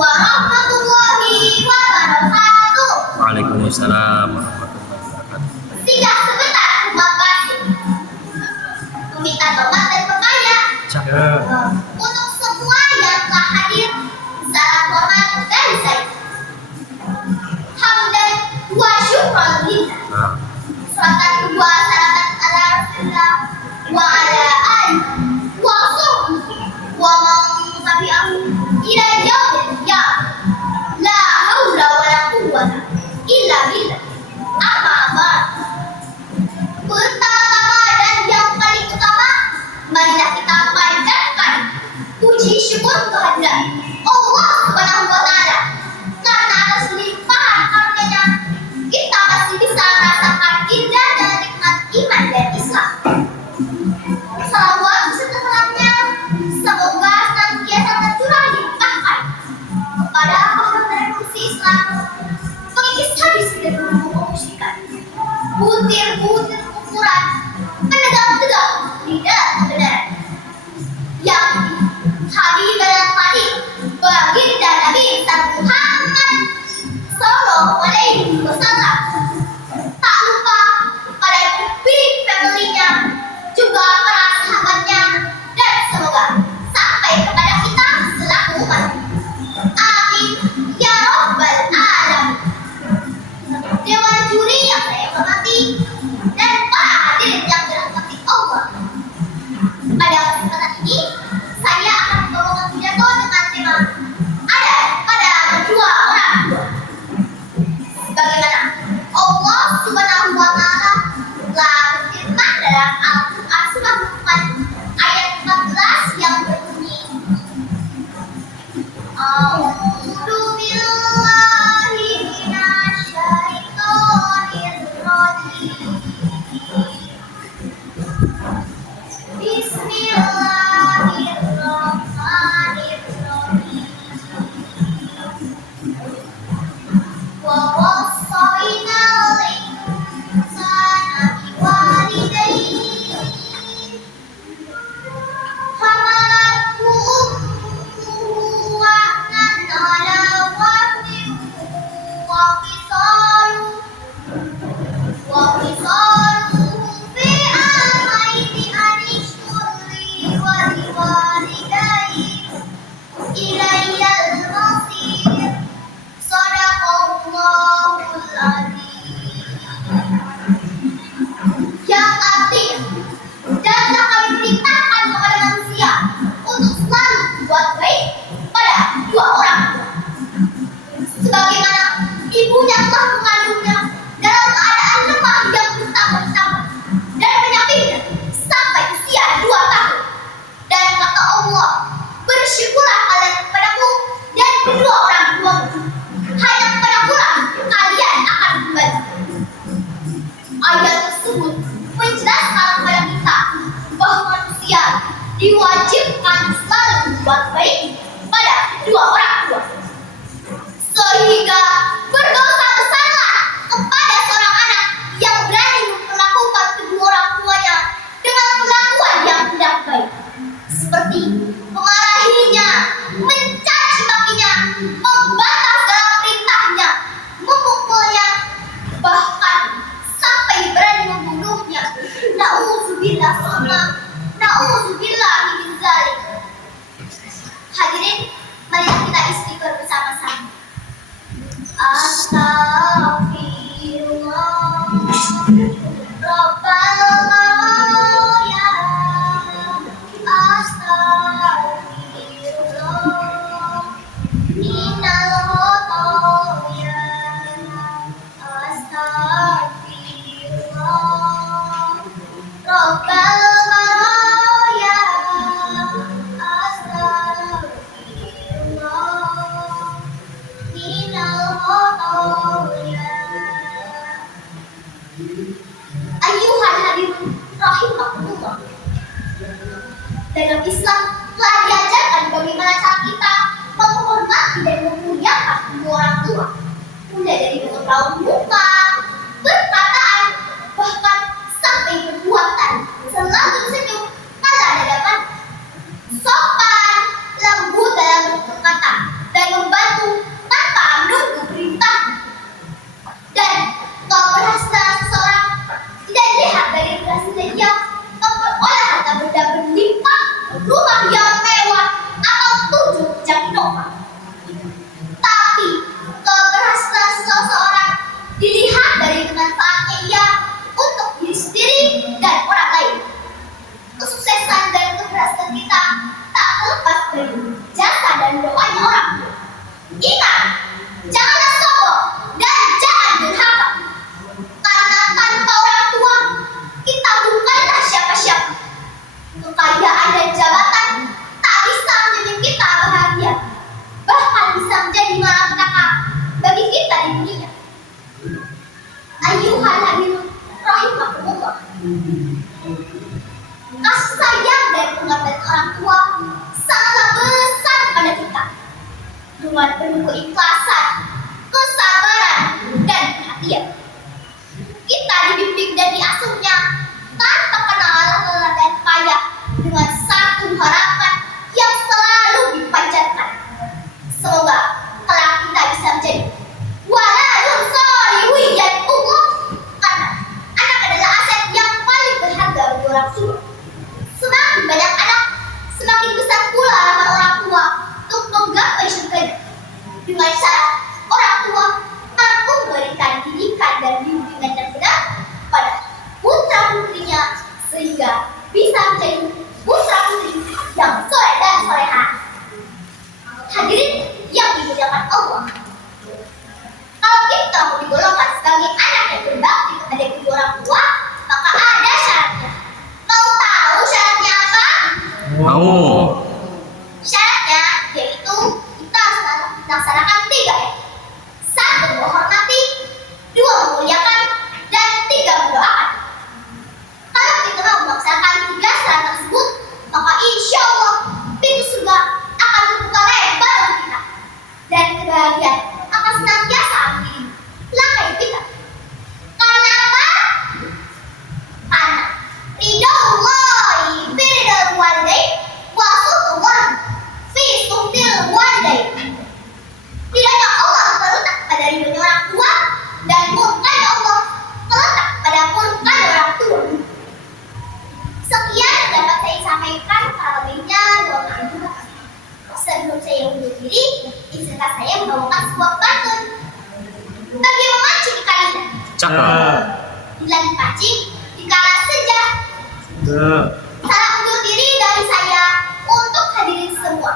warahmatullahi wabarakatuh. Waalaikumsalam warahmatullahi wabarakatuh. Singgah sebentar, terima kasih. Meminta tomat dan pepaya. Untuk semua yang telah hadir, salam hormat dari saya. Hamdan wa syukran lillah. Salatan kedua, salatan ala Rasulullah wa ala alihi wa sahbihi wa man tabi'ahu ila yaumil qiyamah. La haula wa la quwwata illa billah. Amma ba'd. Pertama-tama dan yang paling utama, marilah kita panjatkan puji syukur kehadirat Allah Subhanahu wa taala. Karena atas limpahan karunia-Nya kita masih bisa merasakan indah dan nikmat iman dan Islam. Salawat beserta salamnya semoga senantiasa tercurah dilimpahkan kepada pahlawan revolusi Islam, pengikis hadis dan guru kemusyrikan, butir-butir ukuran, penegak-penegak di dalam kebenaran, yang Habibul Fadil baginda Nabi Muhammad Sallallahu Alaihi Wasallam. Tak lupa pada big family-nya, juga para sahabatnya, dan semoga sampai kepada kita selaku umat. Amin ya Rabbal Alamin. Dewan juri yang saya hormati dan para hadirin yang dirahmati Allah. Pada kesempatan ini, saya akan membawakan pidato dengan tema ada pada kedua orang tua. Bagaimana Allah Subhanahu wa taala telah berfirman dalam Al-Qur'an surah Luqman ayat 14 yang berbunyi, A'udzu billahi minasyaitonir rajim. Bismillahirrahmanirrahim. Wa wasainal insana biwalidayhi hamalathu ummuhu wahnan ala wahnin wa fisaluhu fi amaini an ishkur li wa liwalidayhi ilayyal masir. Shadaqallahul Azim. Yang artinya, dan kami perintahkan kepada manusia untuk selalu berbuat baik pada dua orang tua, sebagaimana ibunya telah mengandungnya dalam keadaan lemah yang bertambah-tambah dan menyapitnya sampai usia 2 tahun. Dan kata Allah, bersyukurlah kalian kepadaku dan kedua orang tuamu, hanya kepadakulah kalian akan kembali. Ayat tersebut menjelaskan kepada kita bahwa manusia diwajibkan selalu berbuat baik pada kedua orang tua, sehingga berdosa besarlah kepada seorang anak yang berani memperlakukan kedua orang tuanya dengan perlakuan yang tidak baik, seperti memarahinya, mencaci makinya, membantah segala perintahnya, memukulnya, bahkan sampai berani membunuhnya. Na'udzubillah summa na'udzubillah min dzalik. Hadirin, mari kita istighfar bersama-sama. Astaghfirullah Rabbal ya astaghfirullah minal khotoya astaghfirullah Rabbal ya astaghfirullah minal khotoya. dengan penuh keikhlasan, kesabaran, dan perhatian. Kita dibimbing dan diasuhnya tanpa kenal lelah dan payah dengan satu harapan yang selalu dipanjatkan. Semoga kelak kita bisa menjadi waladun sholihin dan umum, karena anak adalah aset yang paling berharga bagi orang tua. Semakin banyak anak, semakin besar pula harapan orang tua untuk menggapai surganya. Dengan syarat orang tua mampu memberikan didikan dan bimbingan yang benar pada putra putrinya sehingga bisa menjadi putra putri yang soleh dan soleha. Hadirin yang dimuliakan Allah, kalau kita mau digolongkan sebagai anak yang berbakti kepada kedua orang tua, maka ada syaratnya. Mau tahu syaratnya apa? Mau. Syaratnya yaitu kita harus melaksanakan 3 M. 1. Menghormati, 2. Memuliakan, dan 3. Mendoakan. Kalau kita mau melaksanakan 3 syarat tersebut, maka insya Allah pintu surga akan terbuka lebar untuk kita, dan kebahagiaan akan senantiasa mengiringi langkah hidup kita. Karena apa? Karena ridho Allahi fi ridhal walidain wa sukhtullahi fi sukhtil walidain. Ridhonya Allah terletak pada ridhonya orang tua, dan murkanya Allah terletak pada murkanya orang tua. Sekian yang dapat saya sampaikan, para lebihnya doa juga. Sebelum saya undur diri, izinkan saya membawakan sebuah pantun bagi memancing ikan lidah. Cakep. Bila dipancing, dikala senja. Salam undur diri dari saya untuk hadirin semua.